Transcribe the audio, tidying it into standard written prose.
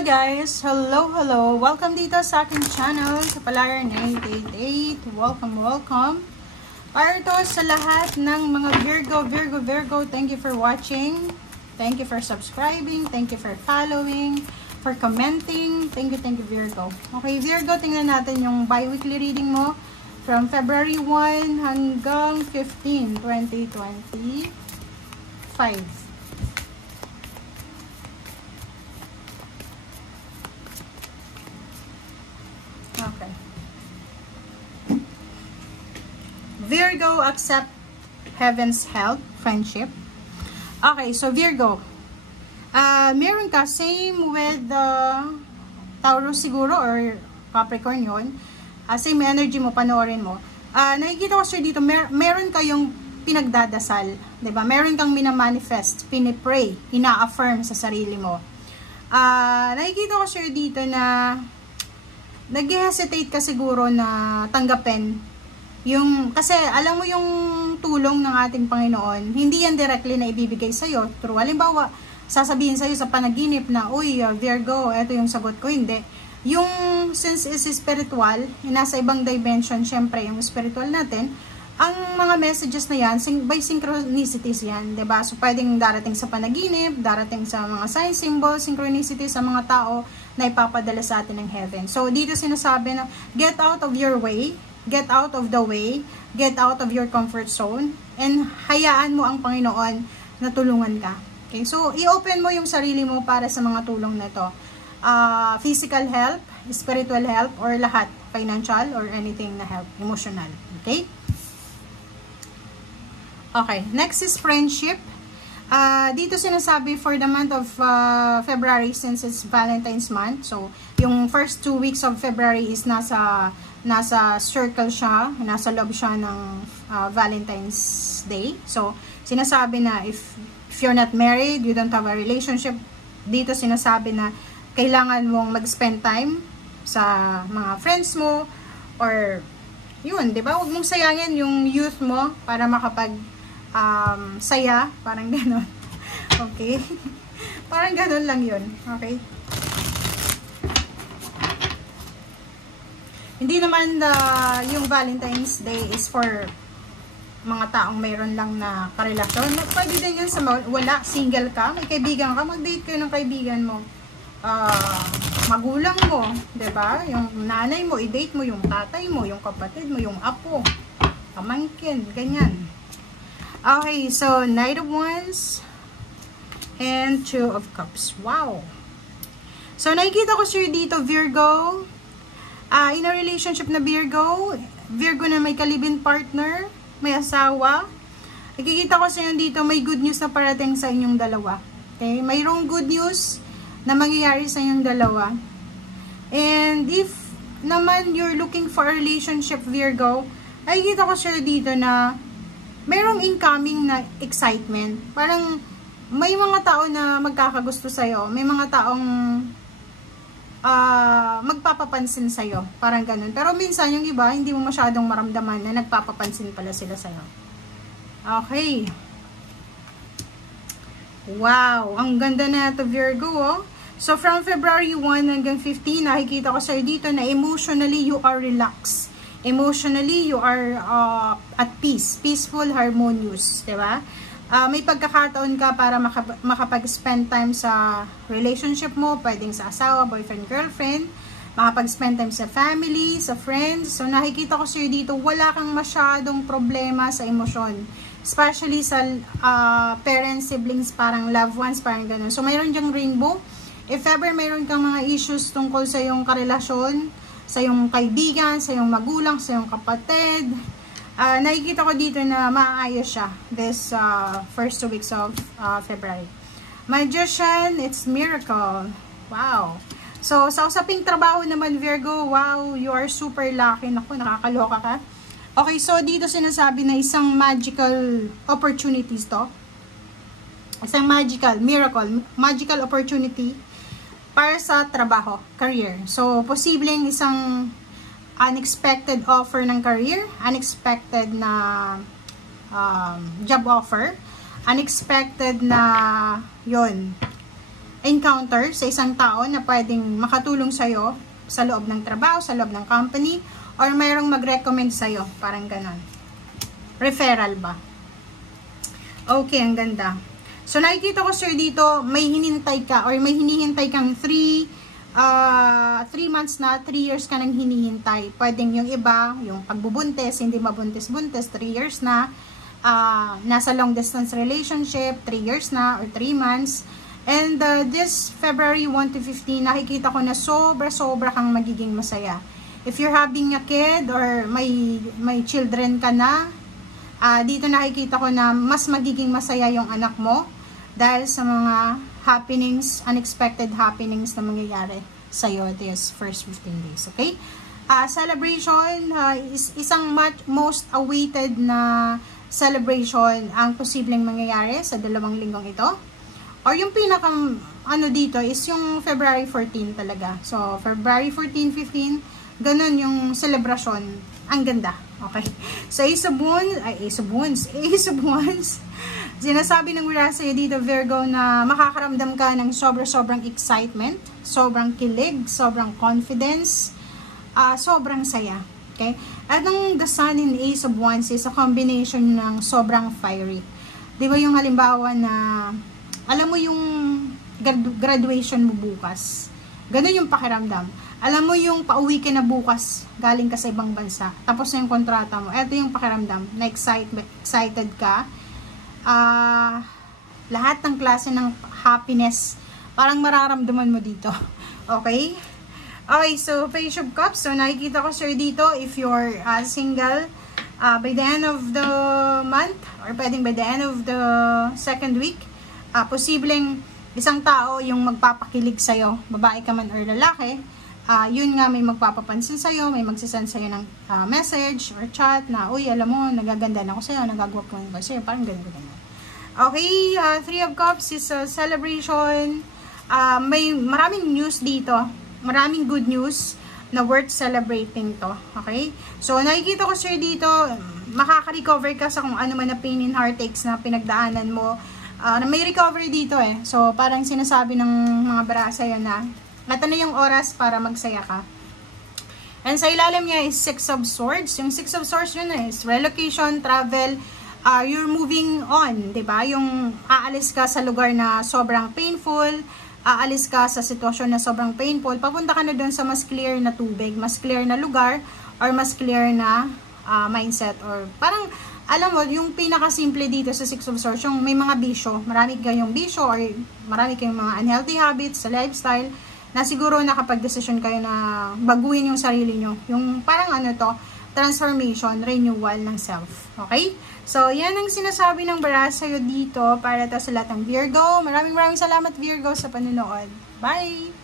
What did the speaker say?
Hello guys! Hello! Welcome dito sa aking channel, sa Palaran 888. Welcome! Para to sa lahat ng mga Virgo, thank you for watching. Thank you for subscribing. Thank you for following. For commenting. Thank you Virgo. Okay, Virgo, tingnan natin yung bi-weekly reading mo from February 1 hanggang 15, 2025. Okay. Virgo, accept heaven's help, friendship. Okay, so Virgo, meron ka, same with Taurus siguro or Capricorn yun. Same energy mo, panoorin mo. Nakikita ko sir dito, meron kayong pinagdadasal, 'di ba? Meron kang minamanifest, pinipray, ina-affirm sa sarili mo. Nakikita ko sir dito na nag-hesitate ka siguro na tanggapin yung, kasi alam mo yung tulong ng ating Panginoon, hindi yan directly na ibibigay sa'yo. True, halimbawa, sasabihin sa'yo sa panaginip na, uy, Virgo, eto yung sagot ko, hindi. Yung, since is spiritual, nasa ibang dimension, syempre, yung spiritual natin, ang mga messages na yan, by synchronicities yan, diba? So, pwedeng darating sa panaginip, darating sa mga sign symbols, synchronicities sa mga tao na ipapadala sa atin ng heaven. So, dito sinasabi na, get out of your way, get out of the way, get out of your comfort zone, and hayaan mo ang Panginoon na tulungan ka. Okay? So, i-open mo yung sarili mo para sa mga tulong na ito. Physical help, spiritual help, or lahat, financial, or anything na help, emotional. Okay? Okay, next is friendship. Dito sinasabi for the month of February, since it's Valentine's month. So, yung first 2 weeks of February is nasa circle siya, nasa loob siya ng Valentine's Day. So, sinasabi na if you're not married, you don't have a relationship, dito sinasabi na kailangan mong mag-spend time sa mga friends mo, or yun, di ba? Huwag mong sayangin yung youth mo para makapag saya, parang gano'n. Okay? Parang gano'n lang yun. Okay? Hindi naman yung Valentine's Day is for mga taong mayroon lang na karelasyon. Pwede din yun sa wala, single ka, may kaibigan ka, mag-date kayo ng kaibigan mo. Magulang mo, diba? Yung nanay mo, i-date mo yung tatay mo, yung kapatid mo, yung apo, pamangkin, ganyan. Okay, so Knight of Wands and Two of Cups. Wow! So, nakikita ko sir dito, Virgo, in a relationship na Virgo na may kalibin partner, may asawa. Nakikita ko sa inyo dito, may good news na parating sa inyong dalawa. Okay? Mayroong good news na mangyayari sa inyong dalawa. And if naman you're looking for a relationship, Virgo, nakikita ko sir dito na mayroong incoming na excitement. Parang may mga tao na magkakagusto sa'yo. May mga taong magpapapansin sa'yo. Parang ganun. Pero minsan yung iba, hindi mo masyadong maramdaman na nagpapapansin pala sila sa'yo. Okay. Wow! Ang ganda na ito, Virgo, oh. So, from February 1 hanggang 15, nakikita ko sa'yo dito na emotionally you are relaxed. Emotionally, you are at peace. Peaceful, harmonious. Diba? May pagkakataon ka para makapag-spend time sa relationship mo. Pwedeng sa asawa, boyfriend, girlfriend. Makapag-spend time sa family, sa friends. So, nakikita ko sa'yo dito, wala kang masyadong problema sa emosyon. Especially sa parents, siblings, parang loved ones, parang ganun. So, mayroon dyang rainbow. If ever mayroon kang mga issues tungkol sa iyong karelasyon, sa iyong kaibigan, sa iyong magulang, sa iyong kapatid, nakikita ko dito na maayos siya this first 2 weeks of February. Magician, it's miracle. Wow. So, sa usaping trabaho naman, Virgo, wow, you are super lucky. Naku, nakakaloka ka. Okay, so dito sinasabi na isang magical opportunities to. Isang magical opportunity para sa trabaho, career. So, posibleng isang unexpected offer ng career, unexpected na job offer, unexpected na, yun, encounter sa isang tao na pwedeng makatulong sa'yo sa loob ng trabaho, sa loob ng company, or mayroong mag-recommend sa'yo. Parang ganon. Referral ba? Okay, ang ganda. So, nakikita ko, sir, dito, may hinintay ka or may hinihintay kang 3 months na, 3 years ka nang hinihintay. Pwedeng yung iba, yung pagbubuntis, hindi mabuntis-buntis, 3 years na. Nasa long distance relationship, 3 years na or 3 months. And this February 1 to 15, nakikita ko na sobra-sobra kang magiging masaya. If you're having a kid or may children ka na, dito nakikita ko na mas magiging masaya yung anak mo dahil sa mga happenings, unexpected happenings na mangyayari sa'yo this first 15 days. Okay? Celebration, isang most awaited na celebration ang posibleng mangyayari sa 2 linggong ito. Or yung pinakang dito is yung February 14 talaga. So, February 14, 15, ganun yung celebration. Ang ganda. Okay. So, Ace of Wands. Sinasabi ng wala sa'yo dito, Virgo, na makakaramdam ka ng sobrang excitement, sobrang kilig, sobrang confidence, sobrang saya. Okay? At ang the Sun in Ace of Wands is a combination ng sobrang fiery. Di ba yung halimbawa na alam mo yung graduation mo bukas. Ganun yung pakiramdam. Alam mo yung pauwi ka na bukas, galing ka sa ibang bansa. Tapos na yung kontrata mo. Ito yung pakiramdam na excited ka. Lahat ng klase ng happiness, parang mararamdaman mo dito. Okay? Okay, so Page of Cups. So nakikita ko, sir, dito, if you're single, by the end of the month, or pwedeng by the end of the second week, posibleng isang tao yung magpapakilig sa'yo, babae ka man or lalaki, yun nga may magpapapansin sa'yo, may magsisend sa'yo ng message or chat na, uy, alam mo, nagaganda na ako sa'yo, nagagwapo na ako sa'yo, parang ganun. Okay, Three of Cups is a celebration. May maraming news dito, maraming good news na worth celebrating to. Okay? So, nakikita ko, sir, dito, makaka-recover ka sa kung ano man na pain and heartaches na pinagdaanan mo. May recovery dito eh. So, parang sinasabi ng mga barasa yun na ito na yung oras para magsaya ka. And sa ilalim niya is 6 of Swords. Yung 6 of Swords yun is relocation, travel, you're moving on, diba? Yung aalis ka sa lugar na sobrang painful, aalis ka sa sitwasyon na sobrang painful, papunta ka na dun sa mas clear na tubig, mas clear na lugar, or mas clear na mindset, or parang alam mo, yung pinaka-simple dito sa 6 of Swords, yung may mga bisyo, marami kayong bisyo or marami kayong mga unhealthy habits sa lifestyle na siguro nakapag-desisyon kayo na baguhin yung sarili nyo. Yung parang transformation, renewal ng self. Okay? So, yan ang sinasabi ng barasa sa'yo dito para sa lahat ng Virgo. Maraming salamat, Virgo, sa panonood. Bye!